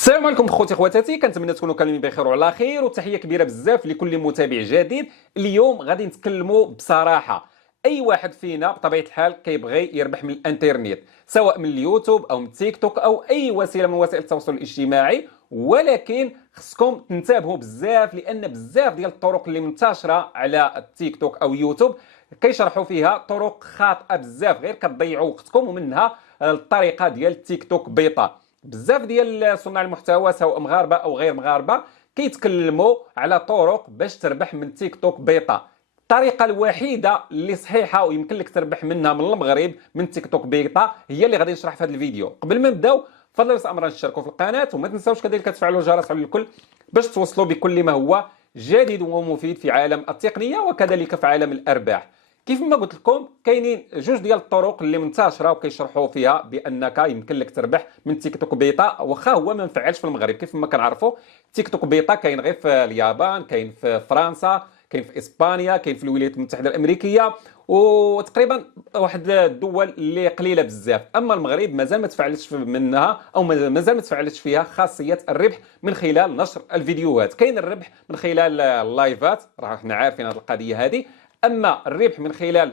السلام عليكم خوتي خواتاتي، كنتمنى تكونوا كاملين بخير وعلى خير، وتحيه كبيره بزاف لكل متابع جديد. اليوم غادي نتكلموا بصراحه. اي واحد فينا بطبيعه الحال كيبغي يربح من الانترنت، سواء من اليوتيوب او من تيك توك او اي وسيله من وسائل التواصل الاجتماعي، ولكن خصكم تنتبهوا بزاف، لان بزاف ديال الطرق اللي منتشره على التيك توك او يوتيوب كيشرحوا فيها طرق خاطئه بزاف، غير كتضيعوا وقتكم، ومنها الطريقه ديال تيك توك بيضاء. بزاف ديال صناع المحتوى سواء مغاربه او غير مغاربه كيتكلموا على طرق باش تربح من تيك توك بيضاء. الطريقه الوحيده اللي صحيحه ويمكن لك تربح منها من المغرب من تيك توك بيضاء هي اللي غادي نشرح في هذا الفيديو. قبل ما نبداو فضل بس امرا تشتركوا في القناه، وما تنساوش كذلك تفعلوا الجرس على الكل باش توصلوا بكل ما هو جديد ومفيد في عالم التقنيه وكذلك في عالم الارباح. كيف ما قلت لكم كاينين جوج ديال الطرق اللي منتشره وكيشرحوا فيها بانك يمكن لك تربح من تيك توك بيضاء، واخا هو ما نفعلش في المغرب. كيف ما كنعرفوا تيك توك بيضاء كاين غير في اليابان، كاين في فرنسا، كاين في اسبانيا، كاين في الولايات المتحده الامريكيه، وتقريبا واحد الدول اللي قليله بزاف. اما المغرب مازال ما تفعلش منها، او مازال ما تفعلش فيها خاصيه الربح من خلال نشر الفيديوهات. كاين الربح من خلال اللايفات، راه حنا عارفين هذه القضيه هذه. اما الربح من خلال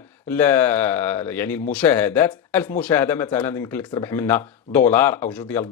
يعني المشاهدات، 1000 مشاهده مثلا يمكن لك تربح منها دولار او جوج ديال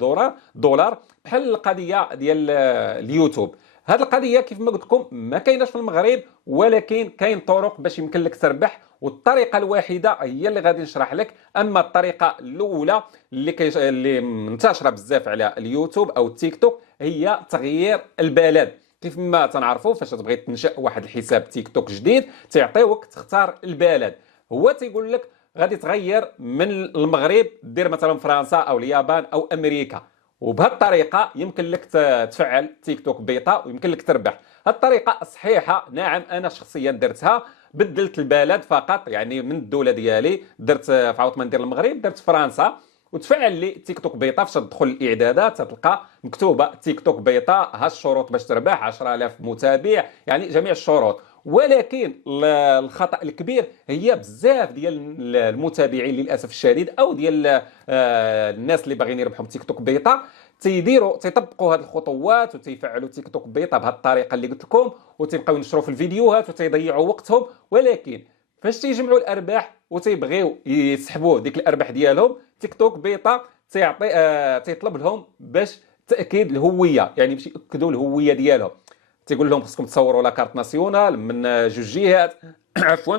دولار بحال القضيه ديال اليوتيوب. هذه القضيه كيف ما قلت لكم ما كايناش في المغرب، ولكن كاين طرق باش يمكن لك تربح، والطريقه الوحيده هي اللي غادي نشرح لك. اما الطريقه الاولى اللي منتشره بزاف على اليوتيوب او التيك توك هي تغيير البلد. كيف ما تنعرفوا فاش تبغي تنشأ واحد الحساب تيك توك جديد تيعطيوك تختار البلد، هو تيقول لك غادي تغير من المغرب دير مثلا فرنسا او اليابان او امريكا، وبهذه الطريقه يمكن لك تفعل تيك توك بيضاء ويمكن لك تربح. الطريقه الصحيحه نعم انا شخصيا درتها، بدلت البلد فقط، يعني من الدوله ديالي درت فعوض ما ندير المغرب درت فرنسا، وتفعل لي تيك توك بيضاء. فاش تدخل الاعدادات تلقى مكتوبه تيك توك بيضاء، ها الشروط باش تربح 10000 متابع، يعني جميع الشروط. ولكن الخطا الكبير هي بزاف ديال المتابعين للاسف الشديد، او ديال الناس اللي باغيين يربحوا بتيك توك بيضاء تيطبقوا هذه الخطوات وتيفعلوا تيك توك بيضاء بهذه الطريقه اللي قلت لكم، وتيبقاو ينشروا في الفيديوهات وتيضيعوا وقتهم. ولكن فاش تيجمعوا الارباح وتيبغيو يسحبوا ديك الارباح ديالهم، تيك توك بيضاء تيعطي تيطلب لهم باش تاكيد الهويه، يعني باش ياكدوا الهويه ديالهم. تيقول لهم خصكم تصوروا لا كارت ناسيونال من جوج جهات عفوا،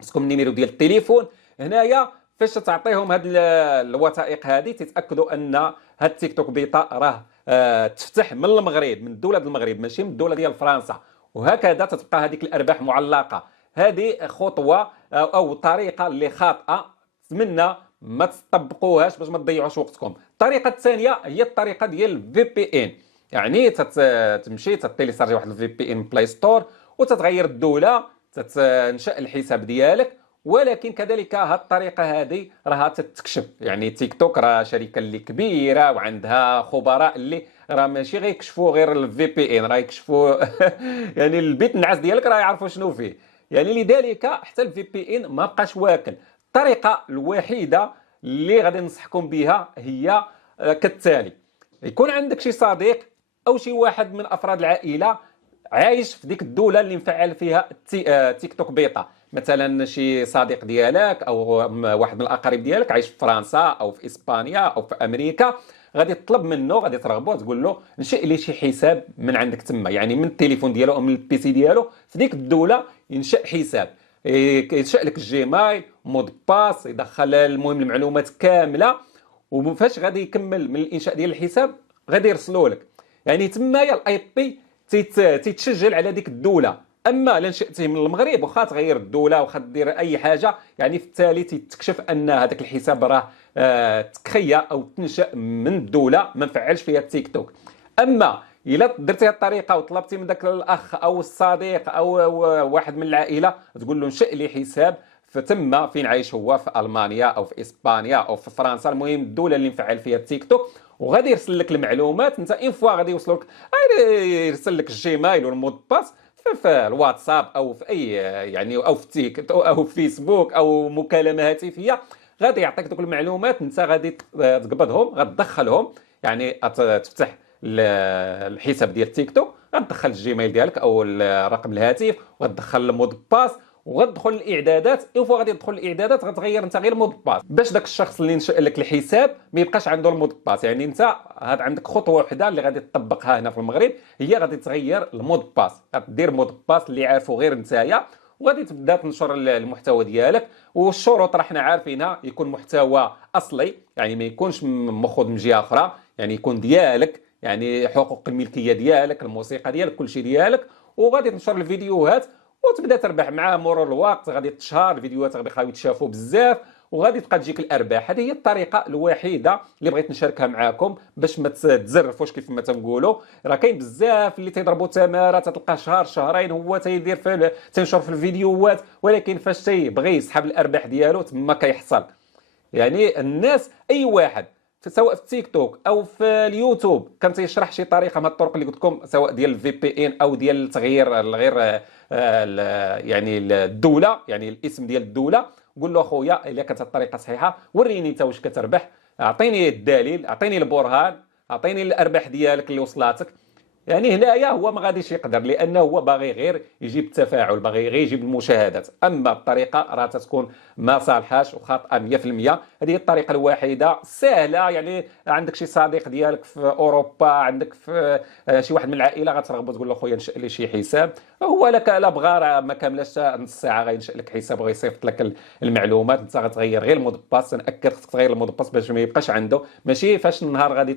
خصكم النيميرو ديال التليفون. هنايا فاش تعطيهم هاد الوثائق هذه تتاكدوا ان هاد تيك توك بيضاء راه تفتح من المغرب، من الدوله ديال المغرب ماشي من الدوله ديال فرنسا، وهكذا تتبقى هذيك الارباح معلقه. هذه خطوه او طريقه اللي خاطئه، نتمنى ما تطبقوهاش باش ما تضيعوش وقتكم. الطريقه الثانيه هي الطريقه ديال الفي بي ان، يعني تمشي تتيليسارجي واحد الفي بي ان بلاي ستور وتتغير الدوله، تنشأ الحساب ديالك. ولكن كذلك هاد الطريقه هذه راها تتكشف، يعني تيك توك راه شركه اللي كبيره وعندها خبراء اللي راه ماشي غيكشفوا غير الفي بي ان، راه يكشفوا يعني البيت النعاس ديالك راه يعرفوا شنو فيه. يعني لذلك حتى الفي بي ان ما بقاش واكل. الطريقه الوحيده اللي غادي ننصحكم بها هي كالتالي: يكون عندك شي صديق او شي واحد من افراد العائله عايش في ديك الدوله اللي مفعل فيها تيك توك بيضاء، مثلا شي صديق ديالك او واحد من الاقارب ديالك عايش في فرنسا او في اسبانيا او في امريكا. غادي تطلب منه، غادي ترغبو تقول له نشئ لي شي حساب من عندك تما، يعني من التليفون ديالو او من البيسي ديالو في ديك الدوله ينشئ حساب، ينشئ لك الجيميل مود باس، يدخل المهم المعلومات كامله، وفاش غادي يكمل من الانشاء ديال الحساب غادي يرسلوا لك. يعني تما يا الاي بي تيتسجل على ديك الدوله. اما لا نشأتيه من المغرب واخا تغير الدوله واخا دير اي حاجه، يعني في التالي تكتشف ان هذاك الحساب راه تكخيا او تنشأ من الدوله ما نفعلش فيها التيك توك. اما الا درتي هذه الطريقه وطلبتي من ذاك الاخ او الصديق او واحد من العائله تقول له نشئ لي حساب فتما فين عايش هو، في المانيا او في اسبانيا او في فرنسا، المهم الدوله اللي مفعل فيها التيك توك، وغادي يرسل لك المعلومات. انت ان فوا غادي يوصلوك يرسل لك الجيميل والمود باس في الواتساب او في اي يعني او في تيك او في فيسبوك او مكالمه هاتفيه، غادي يعطيك دوك المعلومات، انت غادي تقبضهم غتدخلهم. يعني تفتح الحساب ديال تيك توك، غتدخل الجيميل ديالك او رقم الهاتف، وغتدخل المود باس، وغتدخل الاعدادات. وفوا غادي تدخل الاعدادات غتغير انت غير المود باس باش داك الشخص اللي نشأ لك الحساب ما يبقاش عنده المود باس. يعني انت هاد عندك خطوه وحده اللي غادي تطبقها هنا في المغرب، هي غادي تغير المود باس، غدير مود باس اللي عارفه غير نتايا، وغادي تبدا تنشر المحتوى ديالك. والشروط راه حنا عارفينها، يكون محتوى اصلي، يعني ما يكونش ماخوذ من جهه اخرى، يعني يكون ديالك، يعني حقوق الملكيه ديالك، الموسيقى ديالك، كل شيء ديالك. وغادي تنشر الفيديوهات وتبدا تربح مع مرور الوقت، غادي تشهر، الفيديوهات غادي يبقاو يتشافوا بزاف، وغادي تبقى تجيك الارباح. هذه هي الطريقه الوحيده اللي بغيت نشاركها معكم باش ما تزرفوش كيف ما تنقولوا. راه كاين بزاف اللي تيضربوا تماره، تلقى شهر شهرين هو تيدير تنشر في الفيديوهات، ولكن فاش تيبغي يسحب الارباح ديالو تما كيحصل. يعني الناس، اي واحد سواء في التيك توك او في اليوتيوب كان تيشرح شي طريقه من الطرق اللي قلت لكم، سواء ديال الفي بي ان او ديال تغيير غير يعني الدوله، يعني الاسم ديال الدوله، قول له اخويا الا كانت الطريقه صحيحه وريني انت واش كتربح، اعطيني الدليل، اعطيني البرهان، اعطيني الارباح ديالك اللي وصلاتك. يعني هنايا هو ما غاديش يقدر، لانه هو باغي غير يجيب التفاعل، باغي غير يجيب المشاهدات. اما الطريقه راه تتكون ما صالحاش وخاطئه 100%. هذه هي الطريقه الوحيده سهله. يعني عندك شي صديق ديالك في اوروبا، عندك في شي واحد من العائله، غترغبوا تقول له خويا نشأ لي شي حساب، هو لك لا بغى راه ما كاملاش نص ساعه غينشأ لك حساب وغيصيفط لك المعلومات. انت غتغير غير المود باس، ناكد خصك تغير المود باس باش ما يبقاش عنده. ماشي فاش النهار غادي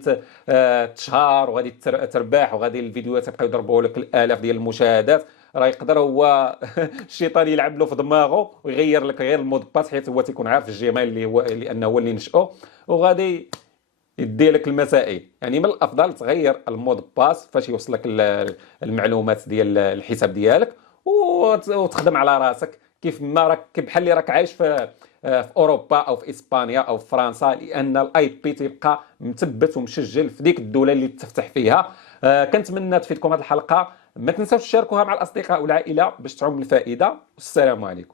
تشهر وغادي تربح وغادي الفيديوهات يبقاو يضربوا لك الالاف ديال المشاهدات، راه يقدر هو الشيطان يلعب له في دماغه ويغير لك غير المود باس، حيت هو تيكون عارف الجيميل اللي هو لانه هو اللي نشأه، وغادي يدي لك المسائل. يعني من الافضل تغير المود باس فاش يوصلك المعلومات ديال الحساب ديالك، وتخدم على راسك كيف ما راك، بحال اللي راك عايش في اوروبا او في اسبانيا او في فرنسا، لان الاي بي تيبقى مثبت ومسجل في ديك الدوله اللي تفتح فيها. كنتمنى تفيدكم هذه الحلقه، ما تنساوش تشاركوها مع الاصدقاء والعائله باش تعم الفائده. والسلام عليكم.